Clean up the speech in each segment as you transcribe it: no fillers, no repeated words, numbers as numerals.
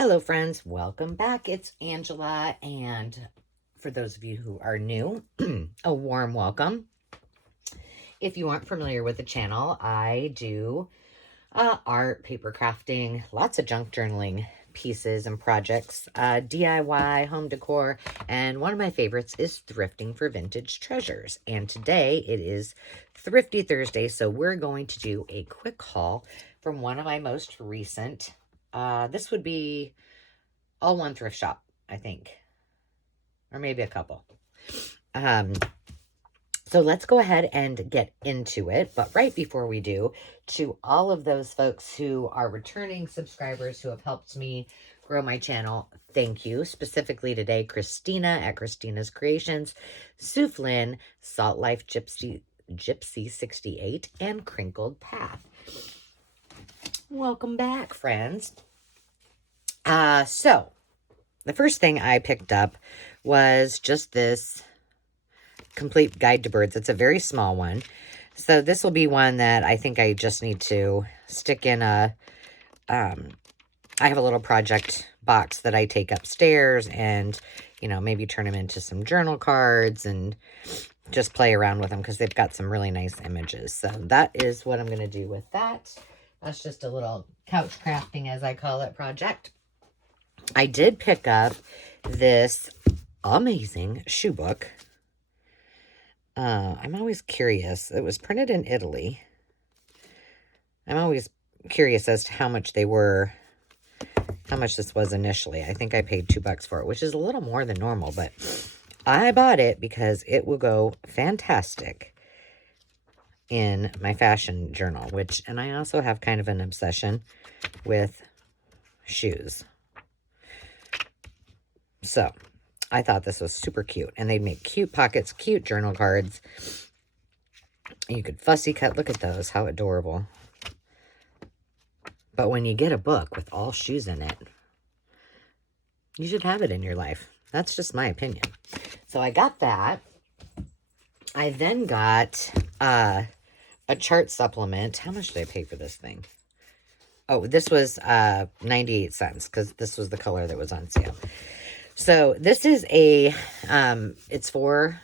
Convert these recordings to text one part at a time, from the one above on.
Hello, friends. Welcome back. It's Angela. And for those of you who are new, a warm welcome. If you aren't familiar with the channel, I do art, paper crafting, lots of junk journaling pieces and projects, DIY, home decor, and one of my favorites is thrifting for vintage treasures. And today it is Thrifty Thursday, so we're going to do a quick haul from one of my most recent. This would be all one thrift shop, I think, or maybe a couple. So let's go ahead and get into it. But right before we do, to all of those folks who are returning subscribers who have helped me grow my channel, thank you. Specifically today, Christina at Christina's Creations, Sue Flynn, Salt Life Gypsy 68, and Crinkled Path. Welcome back, friends. So the first thing I picked up was just this complete guide to birds. It's a very small one. So this will be one that I think I just need to stick in I have a little project box that I take upstairs and, maybe turn them into some journal cards and just play around with them because they've got some really nice images. So that is what I'm going to do with that. That's just a little couch crafting, as I call it, project. I did pick up this amazing shoe book. I'm always curious. It was printed in Italy. I'm always curious as to how much they were, how much this was initially. I think I paid $2 for it, which is a little more than normal, but I bought it because it will go fantastic in my fashion journal, and I also have kind of an obsession with shoes. So I thought this was super cute, and they make cute pockets, cute journal cards. You could fussy cut. Look at those. How adorable. But when you get a book with all shoes in it, you should have it in your life. That's just my opinion. So I got that. I then got a chart supplement. How much did I pay for this thing? Oh, this was 98 cents because this was the color that was on sale. So this is it's for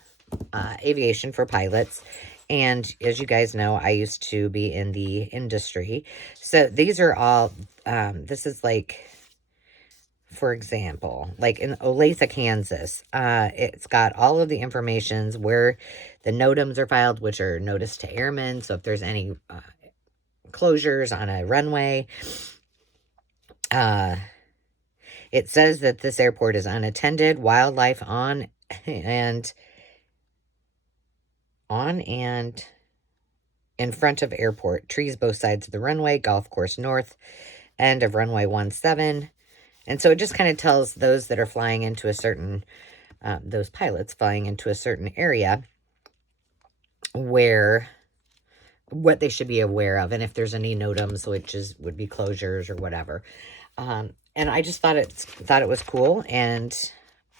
aviation, for pilots. And as you guys know, I used to be in the industry. So these are all, this is like, for example, like in Olathe, Kansas, it's got all of the informations where the NOTAMs are filed, which are notice to airmen. So if there's any closures on a runway, it says that this airport is unattended, wildlife on and in front of airport, trees both sides of the runway, golf course north, end of runway 17. And so it just kind of tells those that are flying into a certain, those pilots flying into a certain area what they should be aware of, and if there's any NOTAMs, which would be closures or whatever. And I just thought it was cool, and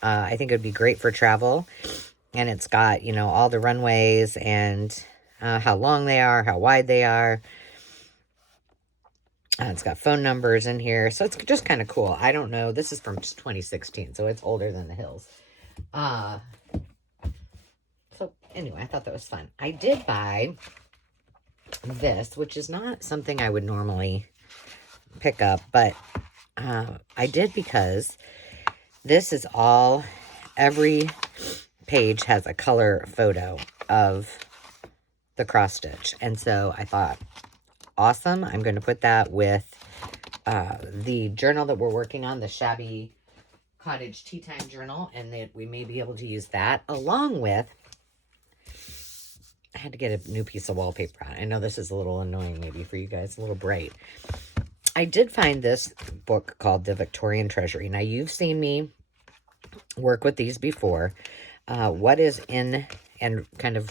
I think it would be great for travel. And it's got, all the runways and how long they are, how wide they are. It's got phone numbers in here, so it's just kind of cool. I don't know. This is from 2016, so it's older than the hills. So anyway, I thought that was fun. I did buy this, which is not something I would normally pick up, but I did because this is every page has a color photo of the cross stitch. And so I thought, awesome. I'm going to put that with the journal that we're working on, the Shabby Cottage Tea Time Journal, and that we may be able to use that along with, I had to get a new piece of wallpaper on. I know this is a little annoying maybe for you guys, a little bright. I did find this book called The Victorian Treasury. Now, you've seen me work with these before. What is in, and kind of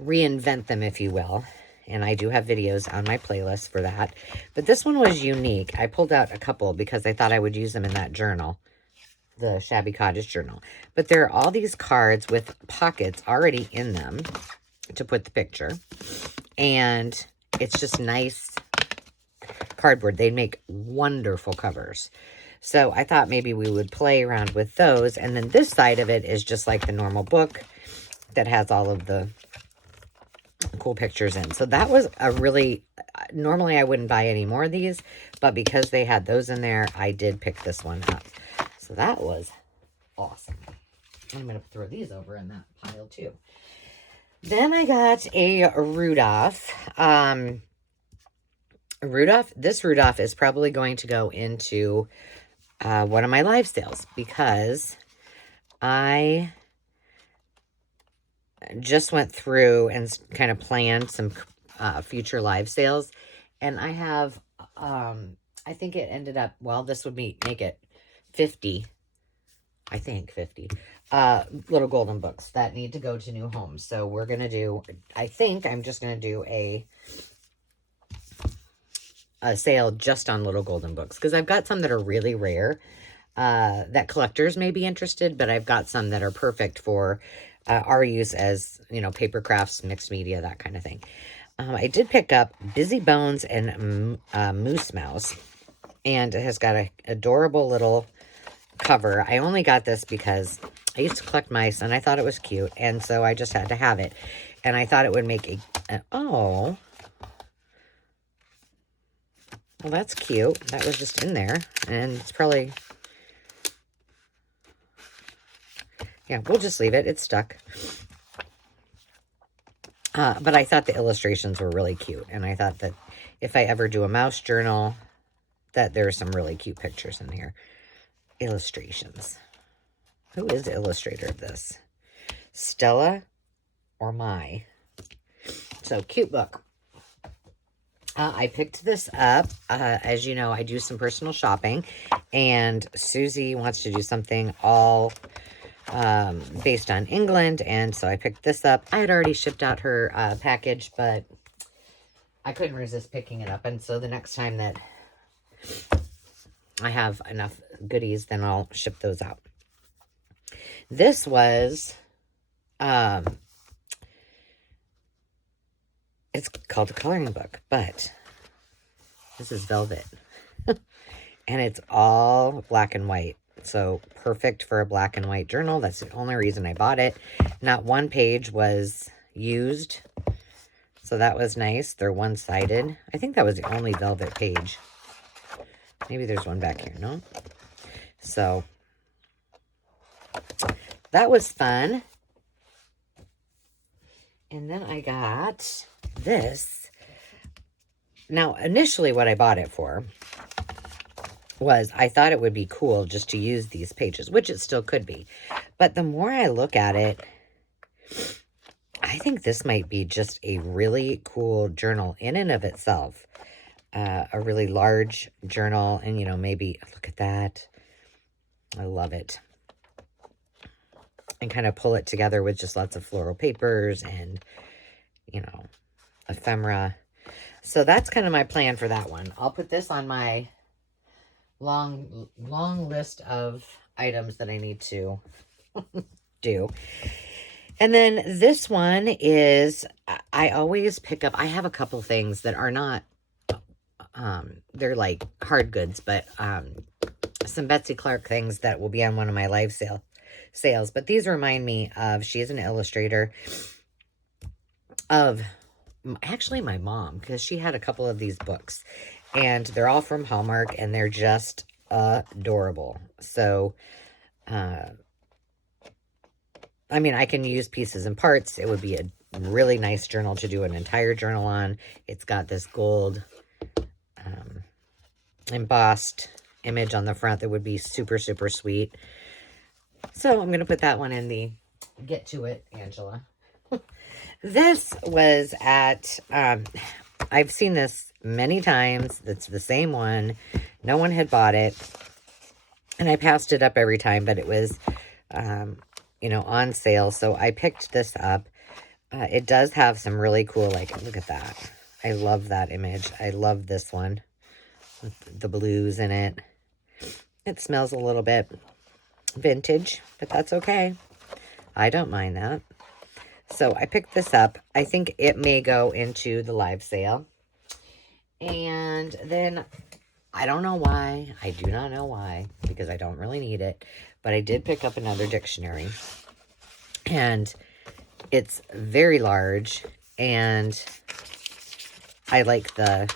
reinvent them, if you will. And I do have videos on my playlist for that. But this one was unique. I pulled out a couple because I thought I would use them in that journal, the Shabby Cottage Journal. But there are all these cards with pockets already in them to put the picture. And it's just nice cardboard. They make wonderful covers. So I thought maybe we would play around with those. And then this side of it is just like the normal book that has all of the cool pictures in. So that was a really, normally I wouldn't buy any more of these, but because they had those in there, I did pick this one up. So that was awesome. I'm going to throw these over in that pile too. Then I got a Rudolph. This Rudolph is probably going to go into one of my live sales because I just went through and kind of planned some future live sales. And I have, I think it ended up, well, this would make it 50, I think 50 little golden books that need to go to new homes. So we're going to do, I think I'm just going to do a sale just on little golden books because I've got some that are really rare that collectors may be interested, but I've got some that are perfect for our use as, you know, paper crafts, mixed media, that kind of thing. I did pick up Busy Bones and Moose Mouse, and it has got an adorable little cover. I only got this because I used to collect mice, and I thought it was cute, and so I just had to have it. And I thought it would make oh, well, that's cute. That was just in there, and it's probably, yeah, we'll just leave it. It's stuck. But I thought the illustrations were really cute, and I thought that if I ever do a mouse journal, that there are some really cute pictures in here. Illustrations. Who is the illustrator of this? Stella or Mai? So, cute book. I picked this up. As you know, I do some personal shopping, and Susie wants to do something all based on England, and so I picked this up. I had already shipped out her package, but I couldn't resist picking it up, and so the next time that I have enough goodies, then I'll ship those out. This was, it's called a coloring book, but this is velvet, and it's all black and white. So perfect for a black and white journal. That's the only reason I bought it. Not one page was used. So that was nice. They're one-sided. I think that was the only velvet page. Maybe there's one back here. No? So that was fun. And then I got this. Now, initially what I bought it for was I thought it would be cool just to use these pages, which it still could be. But the more I look at it, I think this might be just a really cool journal in and of itself. A really large journal, and, you know, maybe, look at that. I love it. And kind of pull it together with just lots of floral papers and, you know, ephemera. So that's kind of my plan for that one. I'll put this on my long list of items that I need to do. And then this one is, I always pick up, I have a couple things that are not, they're like hard goods, but some Betsy Clark things that will be on one of my live sales. But these remind me of, she is an illustrator of, actually my mom, because she had a couple of these books. And they're all from Hallmark, and they're just adorable. So, I mean, I can use pieces and parts. It would be a really nice journal to do an entire journal on. It's got this gold embossed image on the front that would be super, super sweet. So I'm going to put that one in the get to it, Angela. This was at, I've seen this many times. It's the same one. No one had bought it. And I passed it up every time, but it was, you know, on sale. So I picked this up. It does have some really cool, like, look at that. I love that image. I love this one with the blues in it. It smells a little bit vintage, but that's okay. I don't mind that. So I picked this up. I think it may go into the live sale. And then I don't know why. I do not know why, because I don't really need it. But I did pick up another dictionary. And it's very large. And I like the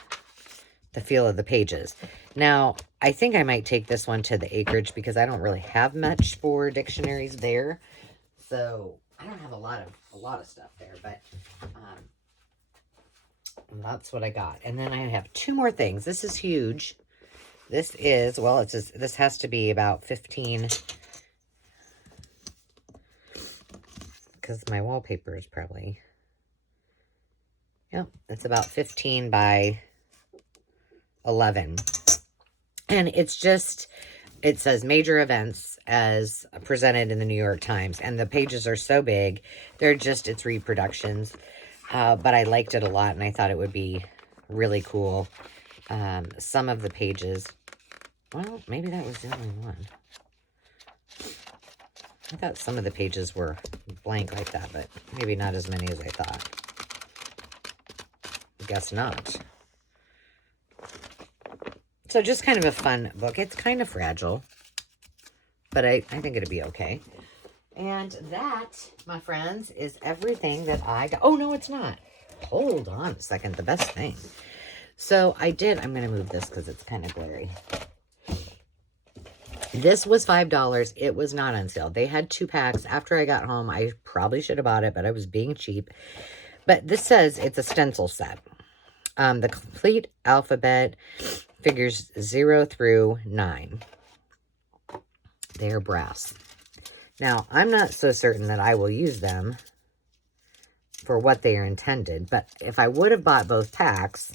feel of the pages. Now, I think I might take this one to the acreage because I don't really have much for dictionaries there. So I don't have a lot of stuff there, but that's what I got. And then I have two more things. This is huge. This is, well, it's just, this has to be about 15, because my wallpaper is probably, yep, it's about 15 by 11. And it's just, it says major events as presented in the New York Times. And the pages are so big. They're just, it's reproductions. But I liked it a lot, and I thought it would be really cool. Some of the pages, well, maybe that was the only one. I thought some of the pages were blank like that, but maybe not as many as I thought. Guess not. So just kind of a fun book. It's kind of fragile, but I think it'll be okay. And that, my friends, is everything that I got. Oh, no, it's not. Hold on a second. The best thing. So I did. I'm going to move this because it's kind of glary. This was $5. It was not on sale. They had 2 packs. After I got home, I probably should have bought it, but I was being cheap. But this says it's a stencil set. The complete alphabet, figures 0 through 9. They are brass. Now, I'm not so certain that I will use them for what they are intended, but if I would have bought both packs,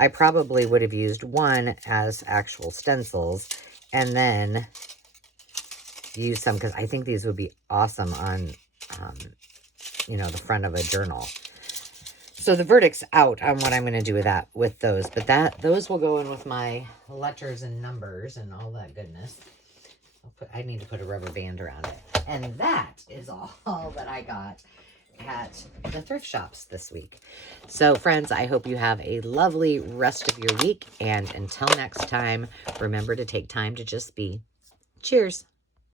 I probably would have used one as actual stencils and then use some, because I think these would be awesome on, you know, the front of a journal. So the verdict's out on what I'm going to do with those, but those will go in with my letters and numbers and all that goodness. I need to put a rubber band around it. And that is all that I got at the thrift shops this week. So friends, I hope you have a lovely rest of your week. And until next time, remember to take time to just be. Cheers.